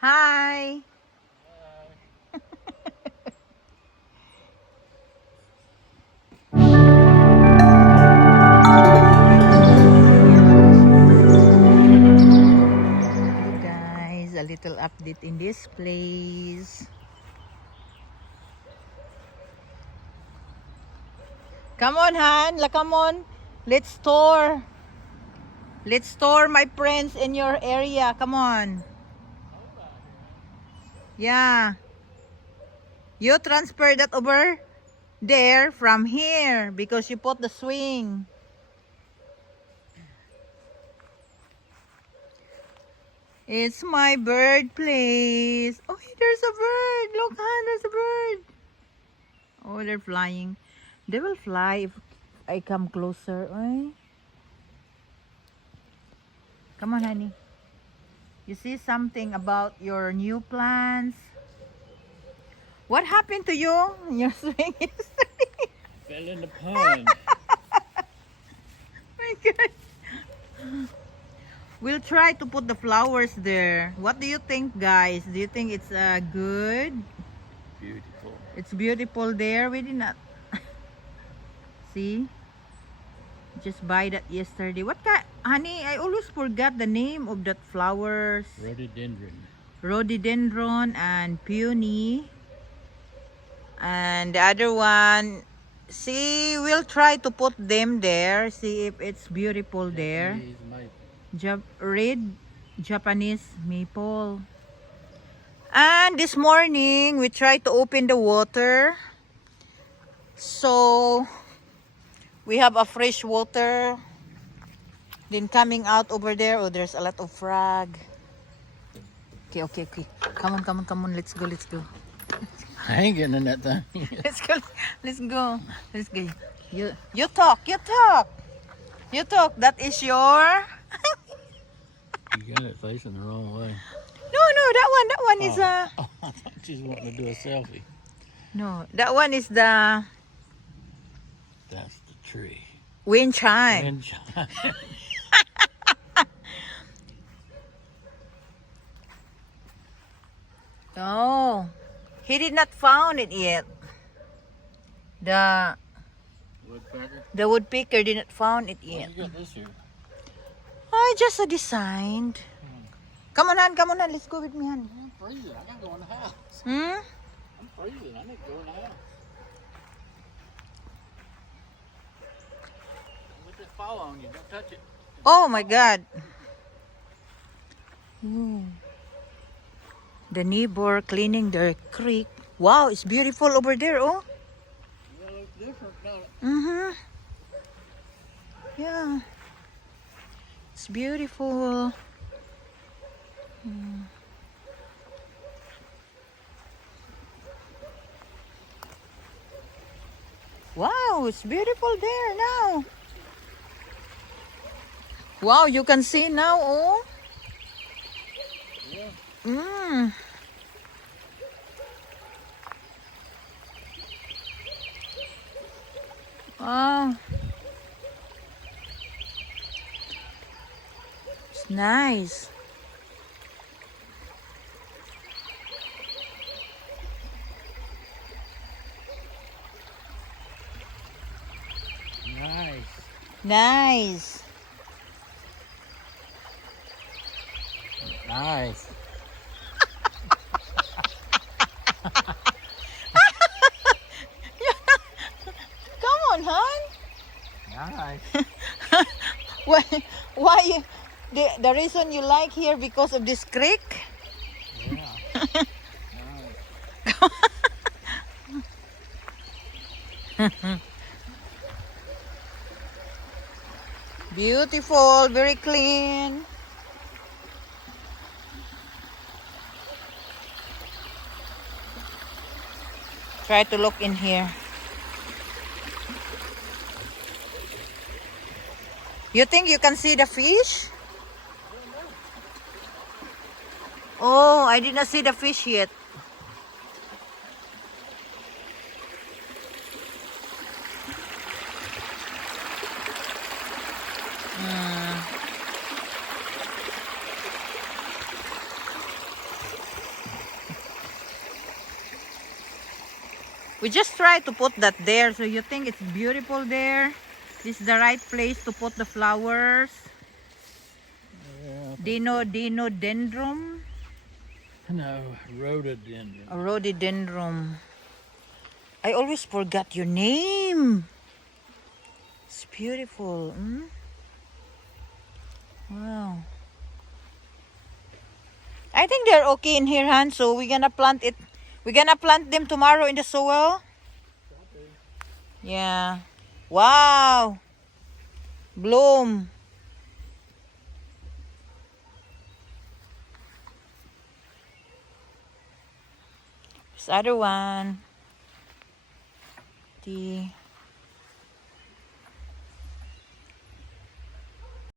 Hi. Hello guys, a little update in this place. Come on, Han. Come on. Let's tour. Let's tour my friends in your area. Come on. Yeah. You transfer that over there from here because you put the swing. It's my bird place. Oh, there's a bird. Look, Han, there's a bird. Oh, they're flying. They will fly if I come closer. Oy. Come on, honey. You see something about your new plants? What happened to you? Your swing yesterday. Fell in the pond. My God. We'll try to put the flowers there. What do you think, guys? Do you think it's good? Beautiful. It's beautiful there. We did not see. Just buy that yesterday. What kind? Honey, I always forgot the name of that flowers. Rhododendron. Rhododendron and peony. And the other one, see, we'll try to put them there. See if it's beautiful there. Japanese maple. Red Japanese maple. And this morning, we tried to open the water. So, we have a fresh water. Then coming out over there, oh, there's a lot of frog. Okay. Come on. Let's go. I ain't getting in that thing. Let's go. You talk. That is your... You got it facing the wrong way. No, that one is a... Oh, I thought you was wanting to do a selfie. No, that one is the That's the tree. wind chime. Wind chime. Oh, he did not found it yet. Woodpecker. The woodpecker did not found it What yet. you got this year? I just designed. Come on, Han. Let's go with me, Han. I'm freezing. I gotta go in the house. Hmm? I'm freezing. I need to go in the house. Let that fall on you. Don't touch it. Oh my God. Ooh. The neighbor cleaning their creek. Wow, it's beautiful over there, oh. Yeah, it looks different, don't it? Mm-hmm. Yeah. It's beautiful. Mm. Wow, it's beautiful there now. Wow, you can see now, oh. Yeah. Mm. Wow. It's nice. Nice. Nice. Nice. Come on, hon. Nice. Why the reason you like here because of this creek? Yeah. Nice. Beautiful, very clean. Try to look in here. You think you can see the fish? Oh, I did not see the fish yet. We just try to put that there. So you think it's beautiful there? This is the right place to put the flowers. Yeah. Dinodendron. No, rhododendron. A rhododendron. I always forgot your name. It's beautiful. Wow. I think they're okay in here, Han. So we're gonna plant it. We're gonna plant them tomorrow in the soil. Yeah. Wow. Bloom. This other one. The